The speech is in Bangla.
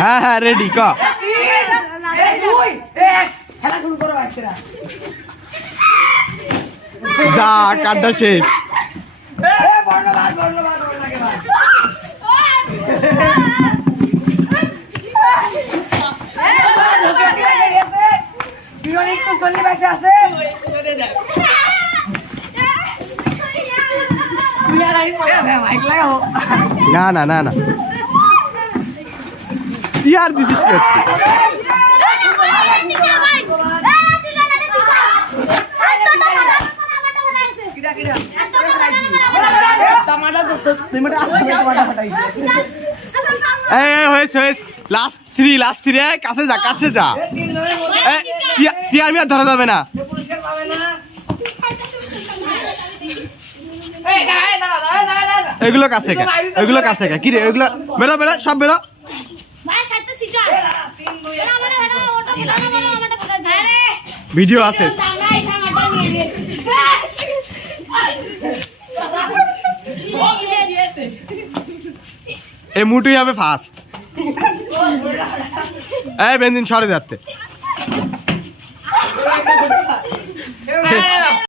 হ্যাঁ হ্যাঁ রেডি ক যা কাটটা শেষ না না না না সিয়ার দিছিস কে লাস্ট থ্রি কাছে যা কাছে যা সিয়ার মিয়া ধরা যাবে না এগুলো কাছে কি রে এগুলো বেরো বেরো সব বেরো ভিডিও আছে এই মুটুই হবে ফার্স্ট এই বেঞ্জিন সরে যাচ্ছে